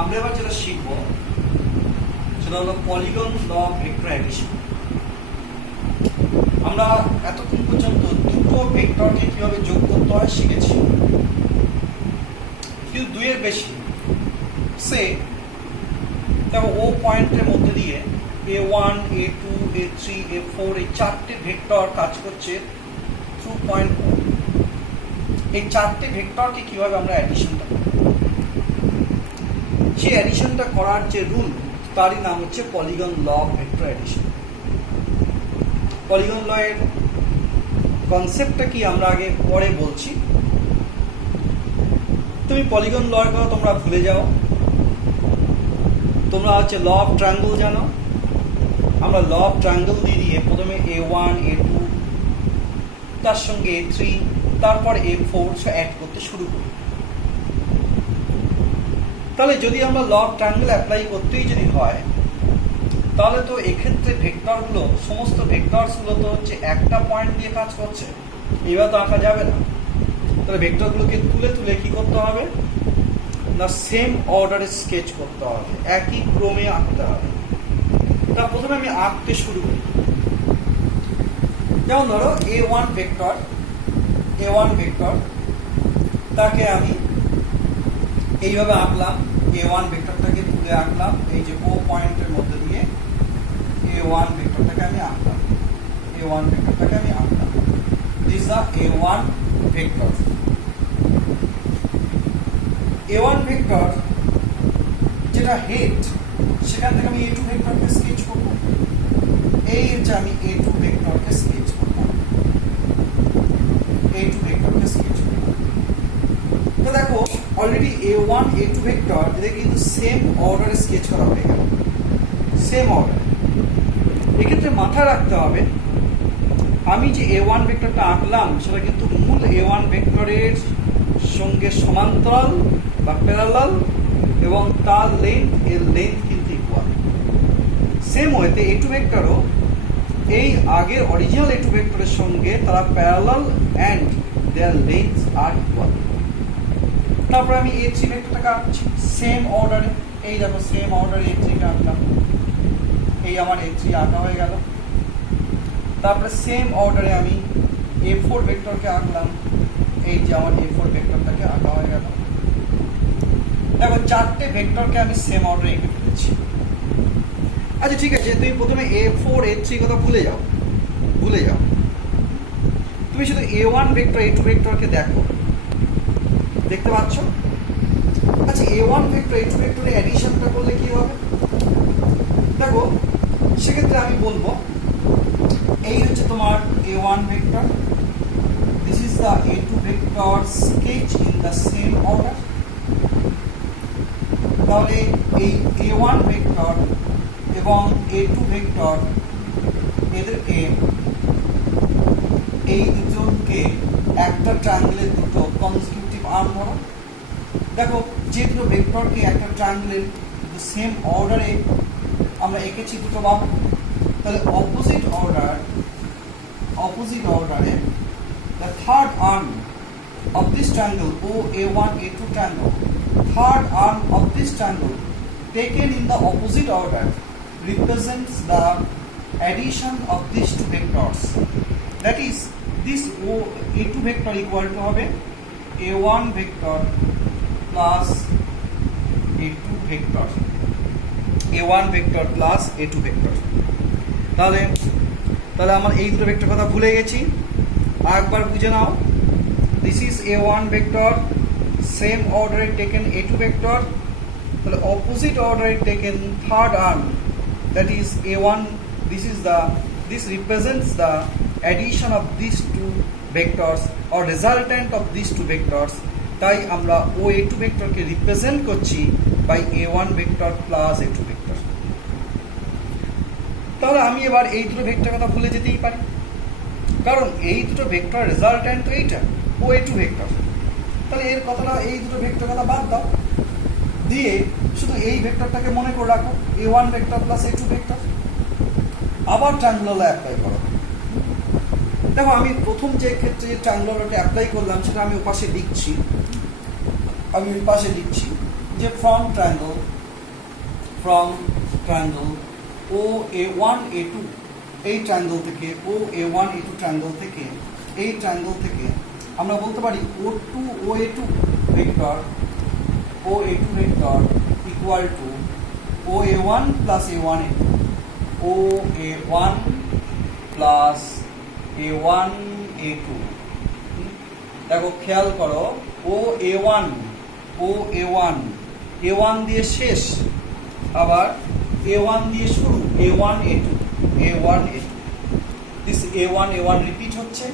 আমরা এবার যেটা শিখবো সেটা হলো polygon law of vector addition. আমরা এতক্ষণ পর্যন্ত দুটো ভেক্টরকে কিভাবে যোগ করতে হয় শিখেছি, কিন্তু দুইয়ের বেশি। সে দেখো ও পয়েন্টের মধ্যে দিয়ে A1, A2, A3, A4 এই চারটে ভেক্টর কাজ করছে থ্রু পয়েন্ট ও। এই চারটে ভেক্টরকে কিভাবে আমরা অ্যাডিশনটা করব, সেই অ্যাডিশনটা করার যে রুল তারই নাম হচ্ছে polygon law of vector addition. Polygon law এর কনসেপ্টটা কি আমরা আগে পরে বলছি। তুমি পলিগন ল এর কথা তোমরা ভুলে যাও। তোমরা হচ্ছে ল অফ ট্রায়াঙ্গল জানো। আমরা ল অফ ট্রায়াঙ্গল দিয়ে প্রথমে A1, A2, তার সঙ্গে A3, তারপর A4 অ্যাড করতে শুরু করি। তাহলে যদি আমরা ল অফ ট্রায়াঙ্গল অ্যাপ্লাই করতেই যদি হয়, তাহলে তো এক্ষেত্রে ভেক্টরগুলো, সমস্ত ভেক্টরসগুলো তো হচ্ছে একটা পয়েন্ট দিয়ে কাজ করছে, এবার তো আঁকা যাবে না। তাহলে ভেক্টরগুলোকে তুলে তুলে কি করতে হবে না, সেম অর্ডারে স্কেচ করতে হবে, একই ক্রমে আঁকতে হবে। তা প্রথমে আমি আঁকতে শুরু করি। যেমন ধরো A1 ভেক্টর, তাকে আমি এইভাবে আঁকলাম। A1 ভেক্টরটাকে তুলে আঁকলাম, এই যে ও পয়েন্টের মধ্যে দিয়ে A1 ভেক্টরটাকে আমি আঁকলাম। This the A1 vector. A1 vector যেটা হেড, সেখান থেকে আমি A2 ভেক্টরকে স্কেচ করব। এই হচ্ছে আমি A2 ভেক্টরকে স্কেচ করলাম। তো দেখো অলরেডি A1, A2 ভেক্টর এদের কিন্তু সেম অর্ডারে স্কেচ করা হয়ে গেল, সেম অর্ডার। এক্ষেত্রে মাথায় রাখতে হবে, আমি যে A1 ভেক্টরটা আঁকলাম সেটা কিন্তু মূল A1 ভেক্টরের সঙ্গে সমান্তরাল বা প্যারালাল, এবং তার এর লেন্থ কিন্তু ইকুয়াল। সেম ওয়েতে A2 ভেক্টরও এই আগের অরিজিনাল A2 ভেক্টরের সঙ্গে তারা parallel and their lengths are equal. তারপরে আমি A3 ভেক্টরটাকে আঁকছি সেম অর্ডারে। এই দেখো সেম অর্ডারে A3টা আঁকলাম, এই আমার A3 আঁকা হয়ে গেল। তারপরে সেম অর্ডারে আমি A4 ভেক্টরকে আঁকলাম, এই যে আমার A4 ভেক্টরটাকে আঁকা হয়ে গেল। দেখো চারটে ভেক্টরকে আমি সেম অর্ডারে এঁকে ফেলেছি। আচ্ছা ঠিক আছে, তুমি প্রথমে A4, A3 কথা ভুলে যাও। তুমি শুধু A1 ভেক্টর, A2 ভেক্টরকে দেখতে পাচ্ছ? আচ্ছা A1 ভেক্টর, A2 ভেক্টরের অ্যাডিশনটা করলে কি হবে? দেখো সেক্ষেত্রে আমি বলবো, এই হচ্ছে তোমার A1 vector, this is the A2 vector sketch in the same order. তাহলে এই A1 ভেক্টর এবং A2 ভেক্টর এদেরকে, এই দুটোকে একটা ট্রায়াঙ্গেলের দুটো কনজিকিউটিভ আর্ম ধরো। দেখো যে দুটো ভেক্টরকে একটা ট্রায়াঙ্গেলের সেম অর্ডারে আমরা এঁকেছি দুটো বাহু, তাহলে অপোজিট অর্ডারে the third arm of this triangle OA1 A2 triangle, third arm of this triangle taken in the opposite order represents the addition of these two vectors. That is, this A2 vector equal to হবে A1 vector plus A2 vector, A1 vector plus A2 vector। তাহলে আমার এই দুটো vector কথা ভুলে গেছি, আরেকবার বুঝে নাও। This is A1 vector, same অর্ডারে টেকেন A2 ভেক্টর, তাহলে অপোজিট অর্ডারে taken third arm, that is A1, this represents the addition of these two vectors or resultant of these two vectors। তাই আমরা A2 ভেক্টরকে রিপ্রেজেন্ট করছি by A1 vector plus A2 vector. তাহলে আমি এবার এই দুটো ভেক্টর কথা ভুলে যেতেই পারি, কারণ এই দুটো ভেক্টর রেজাল্ট্যান্ট তো এইটা A2 ভেক্টর। তাহলে এই দুটো ভেক্টর কথা বাদ দাও, দিয়ে শুধু এই ভেক্টরটাকে মনে করে রাখো A1 vector plus A2 vector. আবার ট্রায়াঙ্গুলার ল অ্যাপ্লাই করো। দেখো আমি প্রথম যে ক্ষেত্রে যে ট্রায়াঙ্গুলার লটা অ্যাপ্লাই করলাম সেটা আমি ওপাশে লিখছি, যে from triangle O A1 A2 এই ট্রায়াঙ্গেল থেকে A1 A2 ট্রায়াঙ্গেল থেকে এই ট্রায়াঙ্গেল থেকে আমরা বলতে পারি O2 OA2 vector OA2 vector equal to OA1 plus A1 A2 OA1 plus A1 A2। দেখো খেয়াল করো OA1 A1 দিয়ে শেষ, আবার A1 দিয়ে শুরু A1 A2 this A1 repeat হচ্ছে,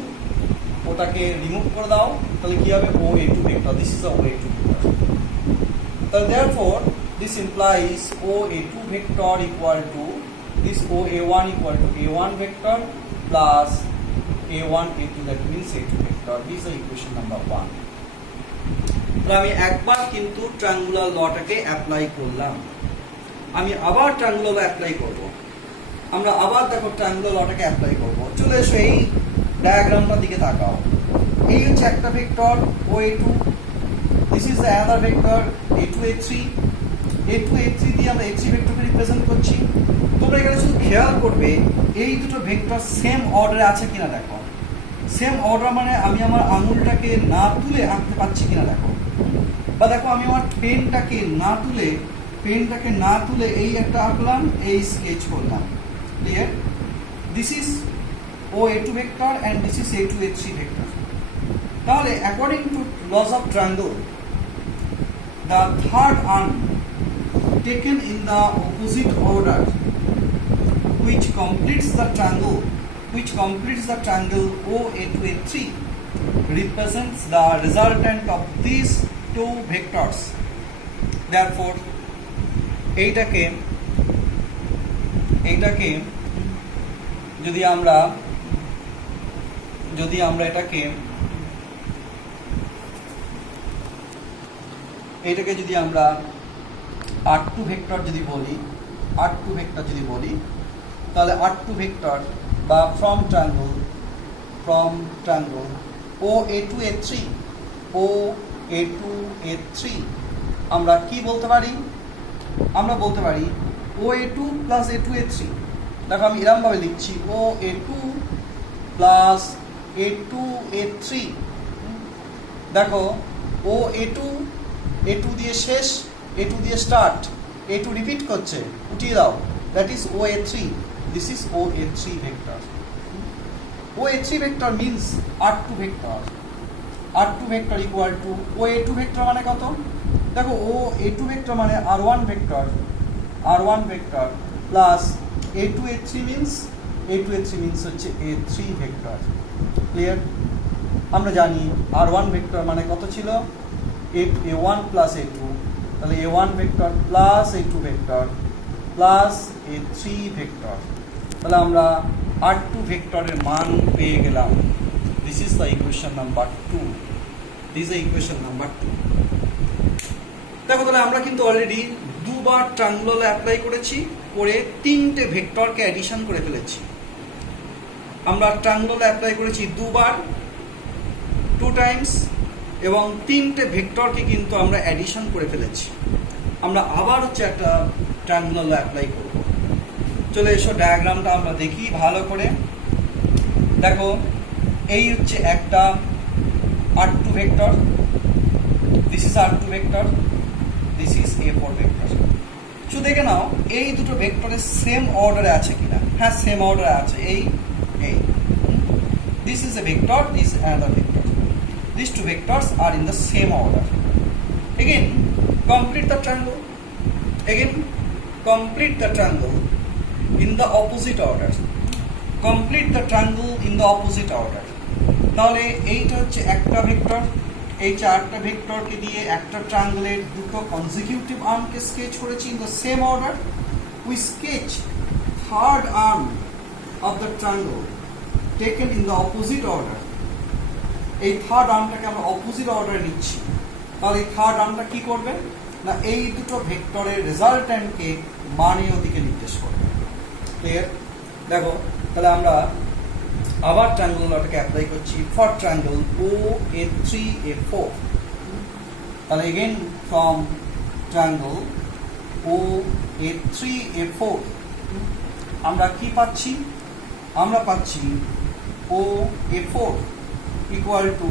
ওটাকে রিমুভ করে দাও তাহলে কি হবে OA2 vector. This is OA2 vector. তাহলে therefore this implies OA2 vector equal to this OA1 equal to A1 vector plus A1 A2, that means A2 vector. This is equation number 1. তাহলে আমি একবার কিন্তু ট্রায়াঙ্গুলার লটাকে অ্যাপ্লাই করলাম, আমি আবার triangular ল apply করব। আমরা আবার দেখো ট্রায়াঙ্গুলার লটাকে অ্যাপ্লাই করব। চলে এসো এই ডায়াগ্রামটার দিকে তাকাও। এই হচ্ছে একটা vector OA2, this is the another vector A2 A3 দিয়ে আমরা A3 ভেক্টরকে রিপ্রেজেন্ট করছি। তোমরা এখানে শুধু খেয়াল করবে এই দুটো ভেক্টর সেম অর্ডারে আছে কিনা দেখো। সেম অর্ডার মানে আমি আমার আঙুলটাকে না তুলে আঁকতে পারছি কিনা দেখো, বা দেখো আমি আমার পেনটাকে না তুলে এই একটা আঁকলাম, এই স্কেচ করলাম। Clear? This is OA2 vector and this is A2 A3 vector. তাহলে according to laws of triangle, the third arm taken in the opposite order which completes the triangle OA2 A3 represents the resultant of these two vectors. Therefore এইটাকে যদি আমরা এটাকে যদি আমরা R2 vector যদি বলি তাহলে R2 ভেক্টর বা ফ্রম ট্রায়াঙ্গেল OA2 A3 আমরা কি বলতে পারি? আমরা বলতে পারি OA2 প্লাস A2 A3। দেখো আমি এরকম ভাবে লিখছি OA2 প্লাস A2 A3। দেখো OA2 দিয়ে শেষ, A2 দিয়ে স্টার্ট, A2 রিপিট করছে, উঠিয়ে দাও, that is OA3। This is OA3 vector. OA3 vector means R2 vector equal to OA2 vector মানে কত? দেখো OA2 ভেক্টর মানে R1 vector plus A2 A3 means হচ্ছে A3 ভেক্টর। ক্লিয়ার? আমরা জানি R1 ভেক্টর মানে কত ছিল? A1 প্লাস A2, তাহলে A1 vector plus A2 vector plus A3 vector. তাহলে আমরা R2 ভেক্টরের মান পেয়ে গেলাম। This is the equation number 2। দেখো তাহলে আমরা কিন্তু অলরেডি দুবার ট্রায়াঙ্গুলার অ্যাপ্লাই করেছি, করে তিনটে ভেক্টরকে অ্যাডিশন করে ফেলেছি। আমরা ট্রায়াঙ্গুলার অ্যাপ্লাই করেছি দুবার, 2 টাইমস, এবং তিনটে ভেক্টরকে কিন্তু আমরা অ্যাডিশন করে ফেলেছি। আমরা আবার হচ্ছে একটা ট্রায়াঙ্গুলার অ্যাপ্লাই করব। চলে এসো ডায়াগ্রামটা আমরা দেখি ভালো করে। দেখো এই হচ্ছে একটা R2 vector, this is R2 vector, this is A4 vector. শুধু দেখে নাও এই দুটো ভেক্টরের সেম অর্ডারে আছে কিনা। হ্যাঁ, সেম অর্ডারে আছে। এই this is a vector, this is another vector. These two vectors are in the same order. Again, complete the triangle in the opposite order. তাহলে এইটা হচ্ছে একটা ভেক্টর, এই চারটা ভেক্টরকে দিয়ে একটা ট্রায়াঙ্গেলের দুটো কনজিকিউটিভ আর্মকে স্কেচ করেছি in the same order. We sketch third arm of the triangle taken in the opposite order. এই থার্ড আর্মটাকে আমরা অপোজিট অর্ডারে নিচ্ছি। তাহলে এই থার্ড আর্মটা কি করবে না, এই দুটো ভেক্টরের রেজাল্ট্যান্টকে মানে ওদিকে নির্দেশ করবে। ক্লিয়ার? দেখো তাহলে আমরা আবার ট্রায়াঙ্গুলারটাকে অ্যাপ্লাই করছি ফর ট্রায়াঙ্গেল OA3 A4। তাহলে again from triangle O A3A4 আমরা কি পাচ্ছি? আমরা পাচ্ছি OA4 ইকুয়াল টু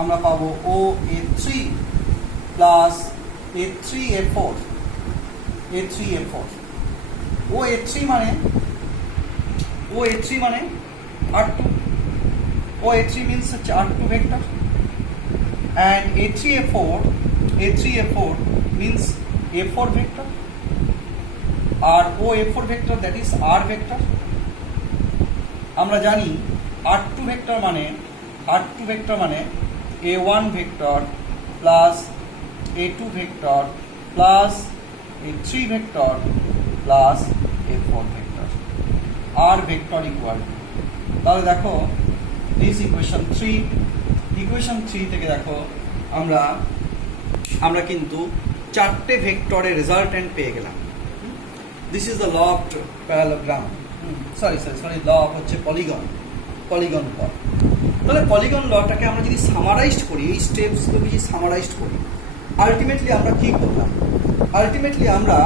আমরা পাবো OA3 প্লাস A3A4 OA3 মানে R2 OA3 means হচ্ছে R2 vector and A3A4 means A4 vector R OA4 vector that is R vector আমরা জানি R2 vector মানে A1 vector plus A2 vector plus A3 vector plus A4 vector R vector equal to তাহলে দেখো this equation 3 থেকে দেখো আমরা কিন্তু চারটে ভেক্টরের রেজাল্টেন্ট পেয়ে গেলাম। This is the law of parallelogram law of হচ্ছে পলিগন ল। তাহলে পলিগন লটাকে আমরা যদি সামারাইজড করি, এই স্টেপসগুলো যদি সামারাইজড করি, আলটিমেটলি আমরা কি করলাম? আলটিমেটলি আমরা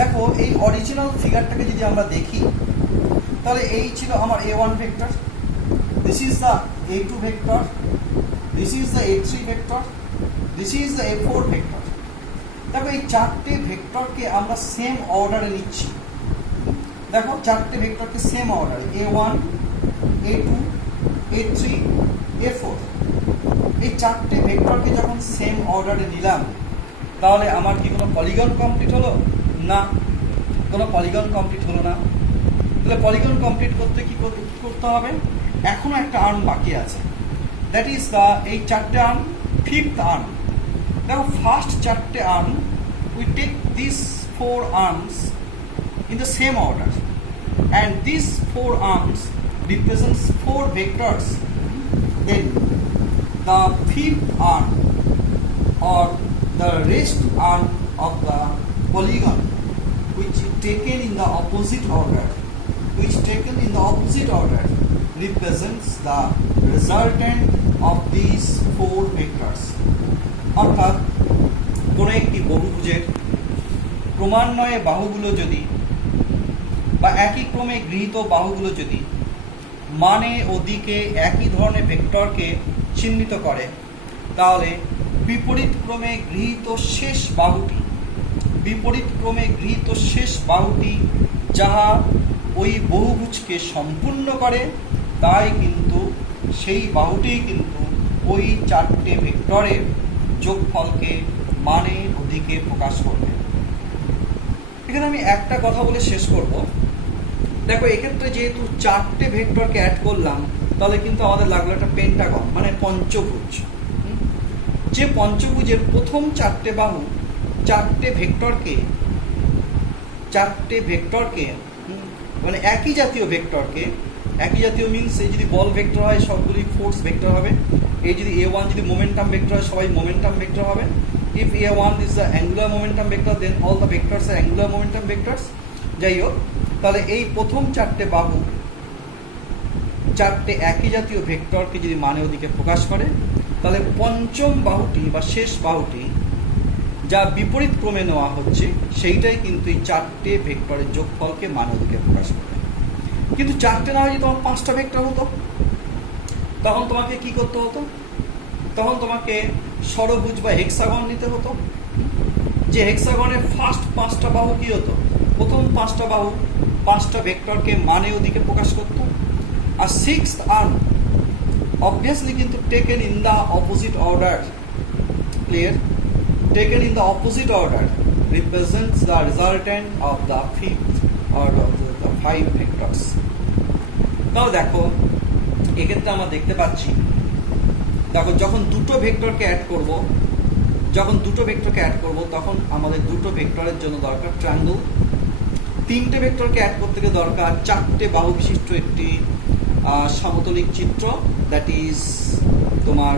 দেখো এই অরিজিনাল ফিগারটাকে যদি আমরা দেখি, তাহলে এই ছিল আমার A1 vector, this is the A2 vector, this is the A3 vector, this is the A4 vector. দেখো এই চারটে ভেক্টরকে আমরা সেম অর্ডারে নিচ্ছি। দেখো চারটে ভেক্টরকে সেম অর্ডারে A1 A2 A3 A4, এই চারটে ভেক্টরকে যখন সেম অর্ডারে নিলাম, তাহলে আমার কি কোনো পলিগন কমপ্লিট হলো? না, কোনো পলিগন কমপ্লিট হলো না। তাহলে পলিগন কমপ্লিট করতে কি করতে হবে? এখনো একটা আর্ম বাকি আছে, দ্যাট ইজ দ্য এই চারটে আর্ম, ফিফথ আর্ম। দেখো ফার্স্ট চারটে arm, we take this 4 arms in the same order, and these 4 arms represents 4 vectors. Then the fifth arm or the rest arm of the polygon, which is taken in the opposite order, represents the resultant of these 4 vectors. অর্থাৎ কোনো একটি বহুভুজের ক্রমান্বয়ে বাহুগুলো যদি বা একই ক্রমে গৃহীত বাহুগুলো যদি মানে ও দিকে একই ধরনের ভেক্টরকে চিহ্নিত করে, তাহলে বিপরীত ক্রমে গৃহীত শেষ বাহুটি যাহা ওই বহুভুজকে সম্পূর্ণ করে, তাই কিন্তু সেই বাহুটি কিন্তু ওই চারটে ভেক্টরের যোগফলকে মানে ও দিকে প্রকাশ করবে। এখানে আমি একটা কথা বলে শেষ করব। দেখো এক্ষেত্রে যেহেতু চারটে ভেক্টরকে অ্যাড করলাম, তাহলে কিন্তু আমাদের লাগলো একটা পেন্টাগন, মানে পঞ্চভুজ। যে পঞ্চভুজের প্রথম চারটে বাহু চারটে ভেক্টরকে মানে একই জাতীয় মিনস এই যদি বল ভেক্টর হয় সবগুলি ফোর্স ভেক্টর হবে, এই যদি A1 যদি মোমেন্টাম ভেক্টর হয় সবাই মোমেন্টাম ভেক্টর হবে। If A1 is the angular momentum vector, then all the vectors are angular momentum vectors. যাই হোক, তাহলে এই প্রথম চারটে বাহু চারটে একই জাতীয় ভেক্টরকে যদি মানে ওদিকে প্রকাশ করে, তাহলে পঞ্চম বাহুটি বা শেষ বাহুটি যা বিপরীত ক্রমে নেওয়া হচ্ছে, সেইটাই কিন্তু এই চারটে ভেক্টরের যোগফলকে মানে ওদিকে প্রকাশ করে। কিন্তু চারটে না হয় যদি তোমার 5টা ভেক্টর হতো, তখন তোমাকে কি করতে হতো? তখন তোমাকে ষড়ভুজ বা হেক্সাগন নিতে হতো। যে হেক্সাগনের ফার্স্ট 5টা বাহু কি হতো? প্রথম 5টা বাহু 5টা ভেক্টরকে মানে ওদিকে প্রকাশ করত। আর 6th আর্ম অবভিয়াসলি কিন্তু taken in the opposite order, clear? Taken in the opposite order represents the resultant of the 5th or of the 5 vectors. তাও দেখো এক্ষেত্রে আমরা দেখতে পাচ্ছি, দেখো যখন দুটো ভেক্টরকে অ্যাড করব তখন আমাদের দুটো ভেক্টরের জন্য দরকার ট্রায়াঙ্গল। 3টে ভেক্টরকে অ্যাড করতে গেলে দরকার 4টে বাহু বিশিষ্ট একটি সমতলিক চিত্র, দ্যাট ইজ তোমার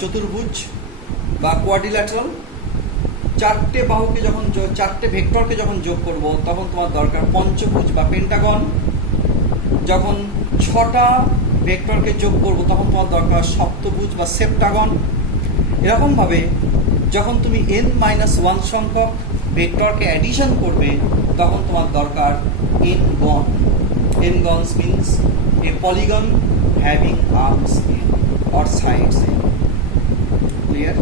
চতুর্ভুজ বা কোয়াড্রিল্যাটারাল। 4টে ভেক্টরকে যখন যোগ করব, তখন তোমার দরকার পঞ্চভুজ বা পেন্টাগন। যখন 6টা ভেক্টরকে যোগ করব, তখন তোমার দরকার সপ্তভুজ বা সেপ্টাগন। এরকমভাবে যখন তুমি n-1 সংখ্যক ভেক্টরকে অ্যাডিশন করবে তখন তোমার দরকার n-gon. N-gons means a polygon having arms n or sides n. Clear?